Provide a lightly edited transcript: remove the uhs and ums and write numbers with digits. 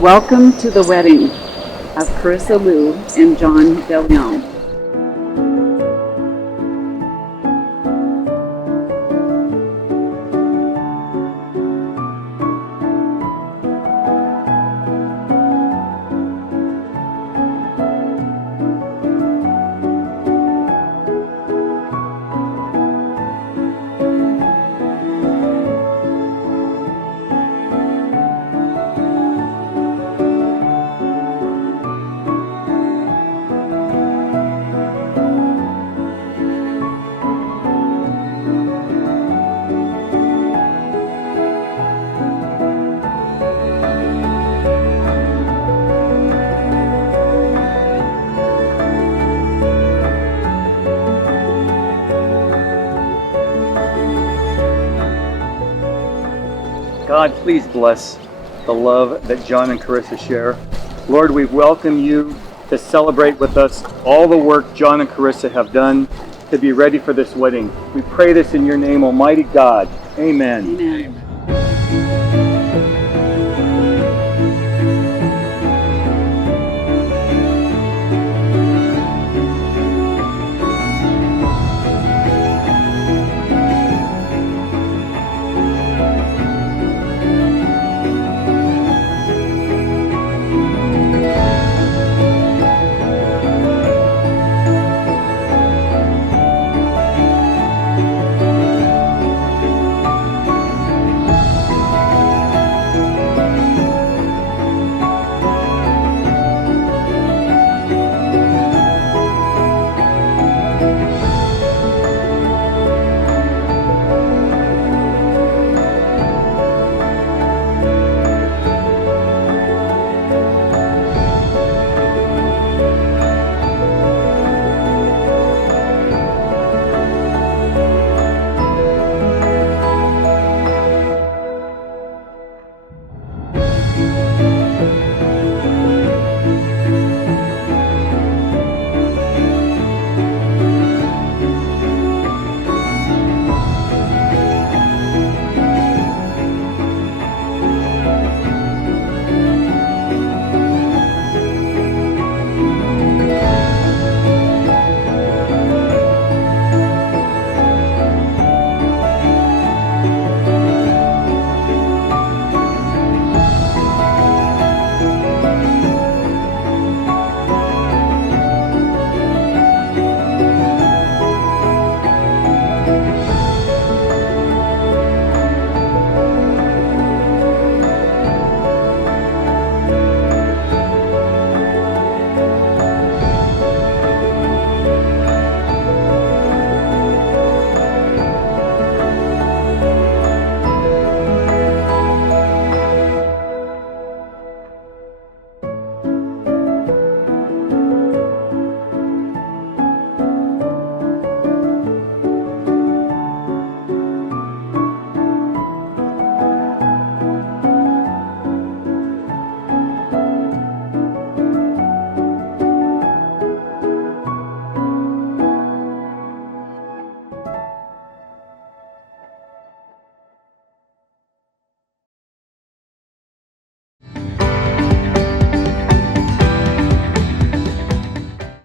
Welcome to the wedding of Carissa Liu and John DeLeon. God, please bless the love that John and Carissa share. Lord, we welcome you to celebrate with us all the work John and Carissa have done to be ready for this wedding. We pray this in your name, Almighty God. Amen. Amen.